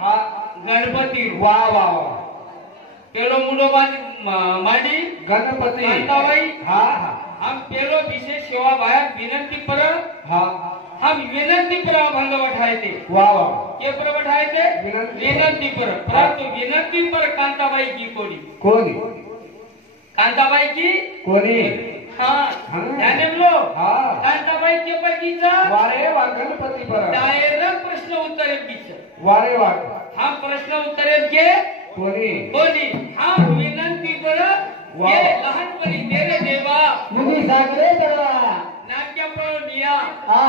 हा गणपती वा वा वा पेलो मुंडो माडी गणपती कांताबाई हा हा हम पेलो विशेष सेवा बाया विनंती पर हा हम विनंती पर भंग बैठाए थे वा वा के पर बैठाए थे विनंती पर परंतु विनंती पर कांताबाई की कोणी कोणी कांताबाई की कोणी हाँ ध्यान लो हा कांताबाई के पर कीचा वारे वा गणपती पर डायरेक्ट प्रश्न उत्तरे कीचा वारे वा हम प्रश्न उत्तरे के कोणी कोणी हम विनंती पर के लहानपणी तेरे देवा मुनी सागरे देवा नाक्या पळो निया हा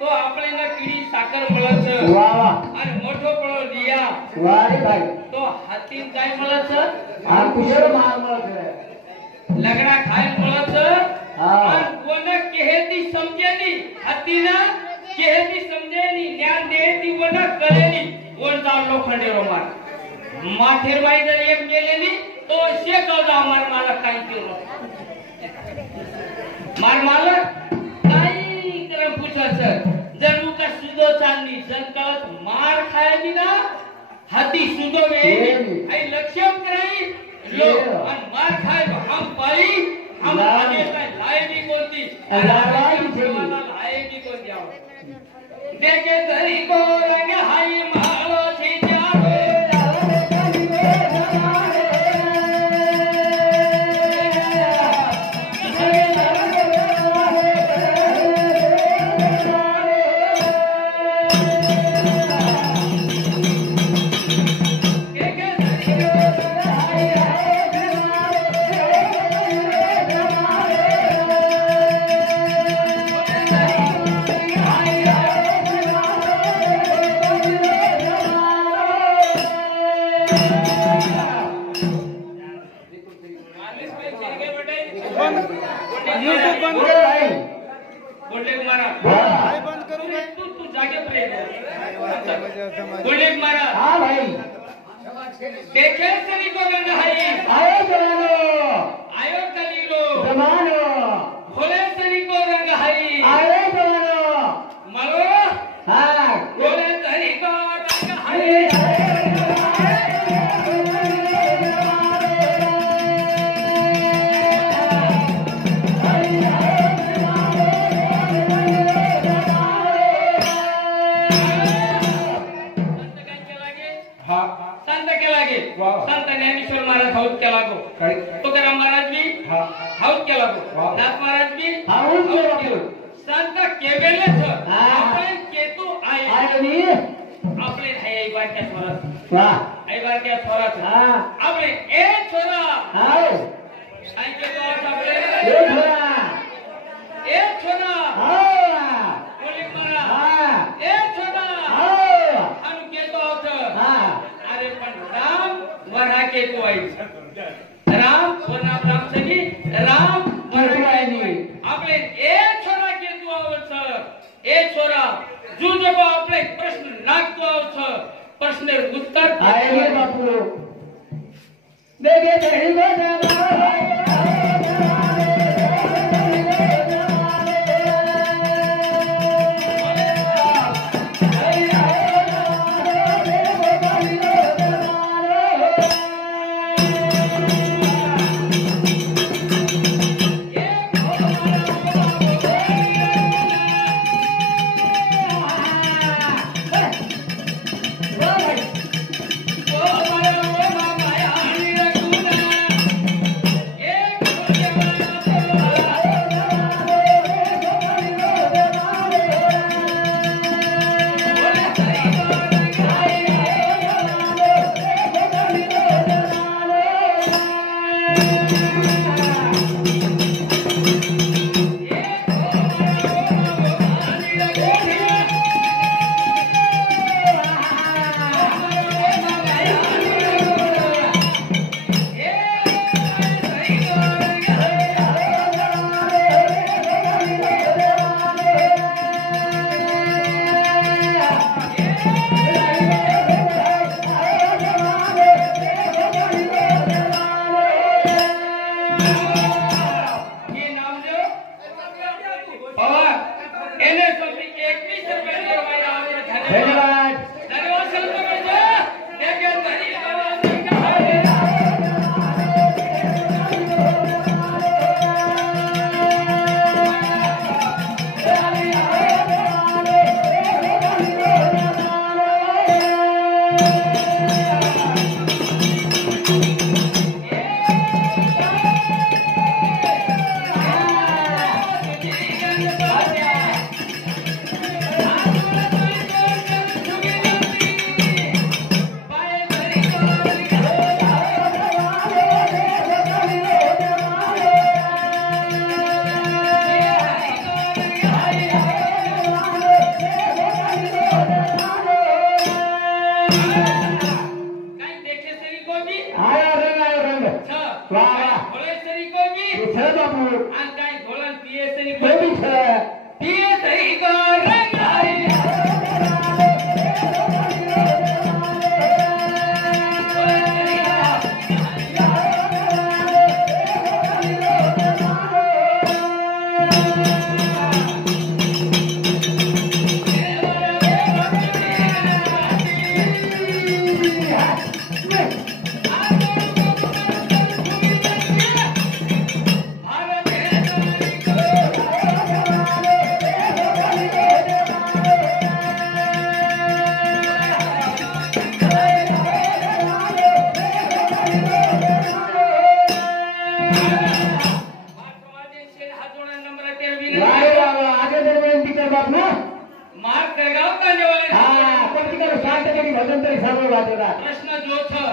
तो आपल्याला किडी साखर मिळत वा वा आणि मोठो पळो निया वारे भाई तो हातीन काय मिळत हा कुशल मार मार लगडा खाय मिळत हा आणि कोण केहेती समजेनी हातीना केहेती समजेनी ज्ञान देती कोण कळेनी कोण चाललो खंडेरो मार माथेरबाई जर एक गेलेली तो शेकवला मार मालक काही केलो मार मालक काही तर पूछायचं जणू का सुदो चांदणी जनकळत मार खायली ना हाती सुदो वेळी आई लक्ष्यम कराई लो आणि मार खाय हम पाई हम आगे काय लायकी कोणती लायकी कोणती आव देखे तरी को रंग हाई मालो देखे सरी को गंग हाई आयो जवानो आयो कलीलो जमानो भोले सरी को रंग हाई आयो जवानो मलो हाँ भोले सरी को रंग हाई संत ज्ञानेश्वर महाराज हाऊस केला गो तुकाराम महाराज भी हाऊस केला गो नाथ महाराज भी हाऊस केला संत केवेले सर आपण केतू आहे आपले आहे बारक्या स्वरात आहे बारक्या स्वरात आपले ए छोरा हाव आणि केतू आपले ए छोरा ए छोरा बोले मला ए छोरा आणि केतू अरे पण राम वरा केतू आहे राम वरना राम सगी राम वरवायनी आपले ए छोरा केतू आवच ए छोरा जो जब आपले प्रश्न लागतो आवच प्रश्न उत्तर आहे बापू बेगे तरी बजावा ए बापू आणि काय धोरण पीएस आणि कोणी छे पीएस ही रंग आहे प्रश्न जो था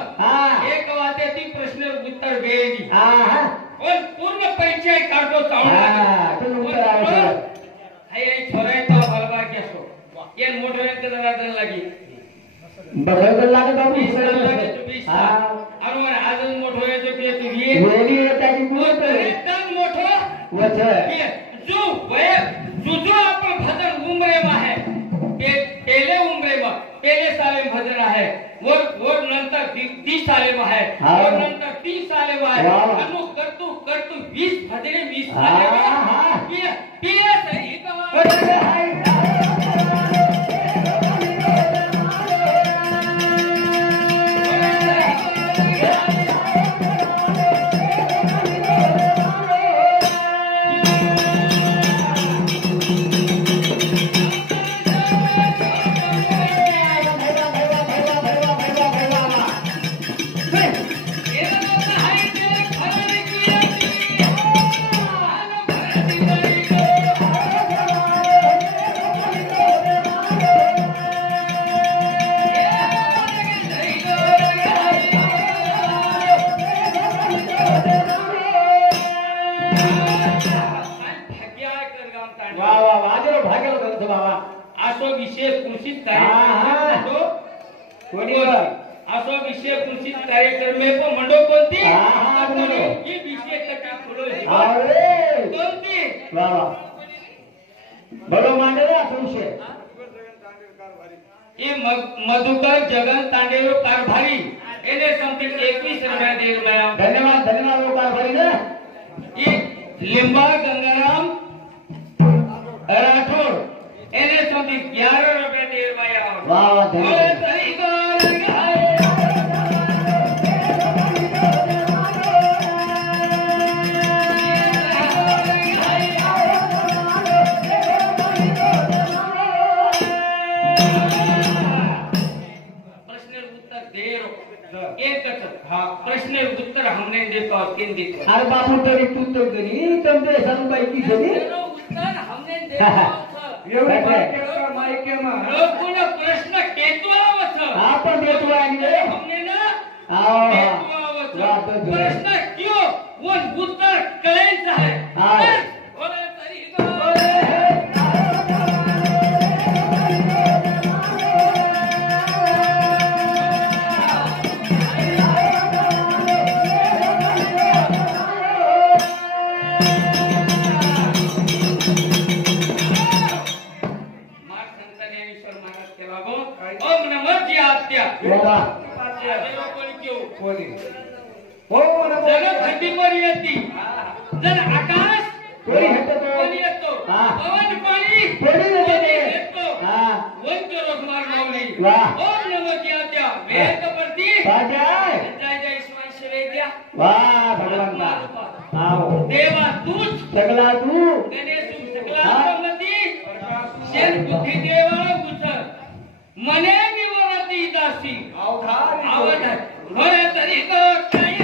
एक वाते ती प्रश्न उत्तर वेळी पण पूर्ण परिचय काढतो छोराय तो बलबा केसो ये मोठे के जरा लगी बघायला लागत अरे आज मोठो आहे जो ते जो वय जो आपण भजन उमरे में है पहले उमरे में पहले साले में भजन है वो नंतर 30 साले में है और नंतर 30 साले में है अनु करतु 20 भजने 20 साले में पिया सही असो विषय कृषी असो विषय कृषी कार्यक्रम में पण मंडो कोणती ही विषय कथा कोणती बडो मांडले असो विषय ये मधुकर जगन तांडेरो कारभारी एने समथिंग 21 रुपया दे रुपया धन्यवाद धन्यवाद वो कारभारी ने ये लिंबा गंगाराम राठौर एने समथिंग 11 रुपया दे रुपया वाह वाह धन्यवाद प्रश्न उत्तर हमने देखो किन देखो अरे बापू तरी तू तो गरी तुमचे सब पैकी सनी उत्तर हमने देखो एवढे बाकी मायके मा लोगों प्रश्न केतो आवत आपण देतो आहे हमने ना केतो आवत प्रश्न क्यों वो उत्तर कळेच आहे बोले तरी जर आकाश कोणी येतो कोणी येतो पवन कोणी येतो वंच रोखमार माऊली ओम नमो ज्ञात्या वेद प्रती जय जय ईश्वर शिवेद्या वाह भगवान आओ देवा तूच सगला तू गणेश सगला मती शेन बुद्धी देवा उचर मने निवरती दासी आवड बरे तरी करो काही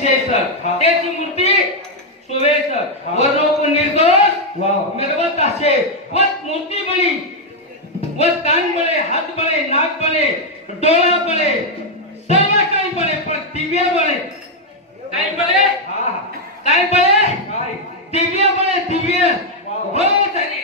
विशेष हा. त्याची मूर्ती सुवेश हा. वरोप निर्दोष वाव. मिरवत असे व मूर्ती बळी व कान बळे हात बळे नाक बळे डोळा बळे सर्व काही बळे पण दिव्य बळे काय बळे हा काय बळे काय दिव्य बळे दिव्य वाव. हो तरी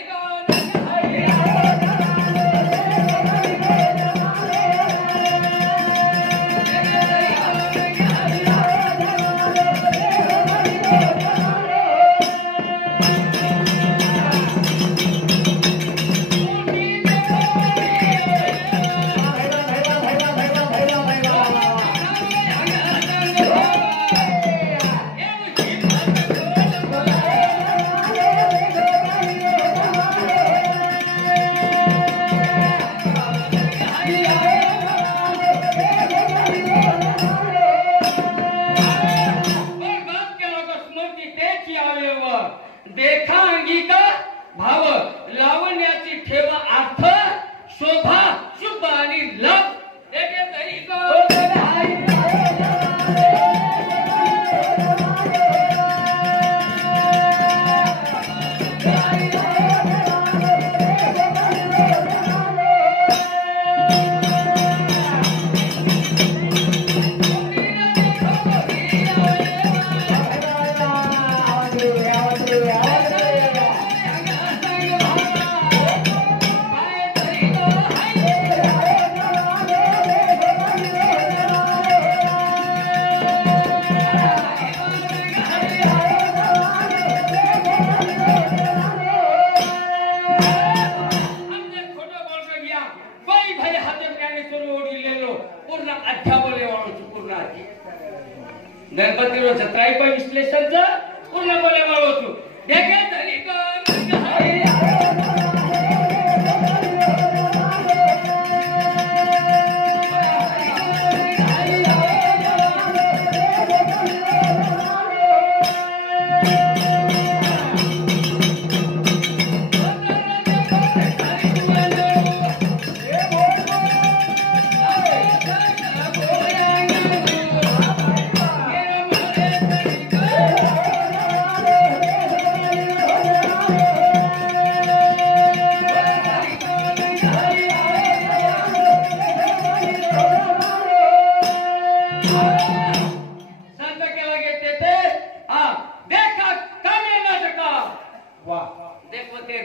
देखा अंगिका भाव लावण्याची ठेवा अर्थ शोभा शुभ आणि लभ देखे तरी पूर्ण अध्यापन पूर्ण गणपती जत्राई पण विश्लेषणचं पूर्ण बोले वाळवतो देखे तरी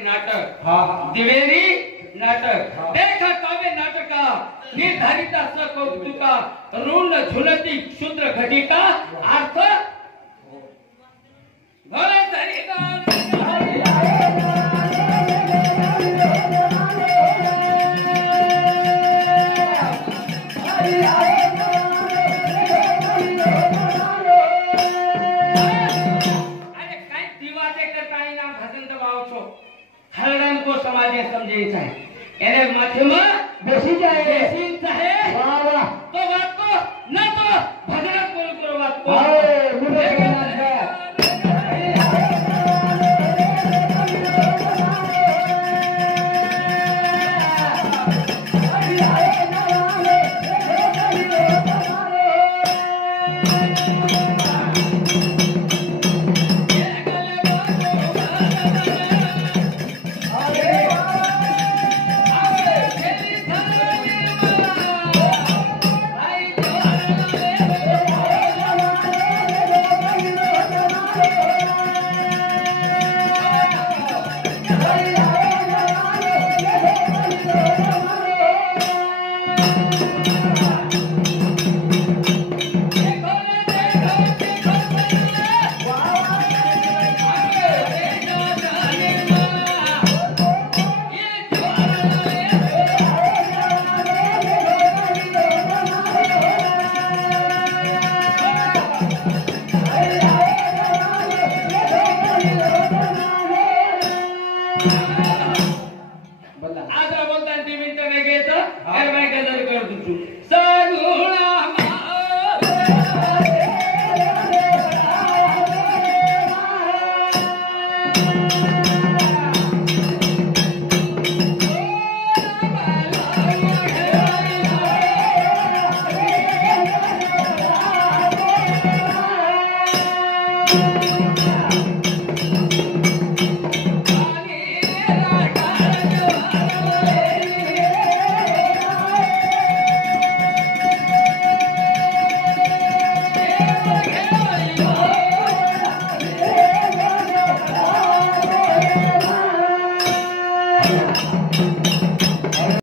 नाटक दिवेरी नाटक देखा काव्य नाटका निर्धारित कौतुका ऋण झुलती क्षुद्र घटिका अर्थ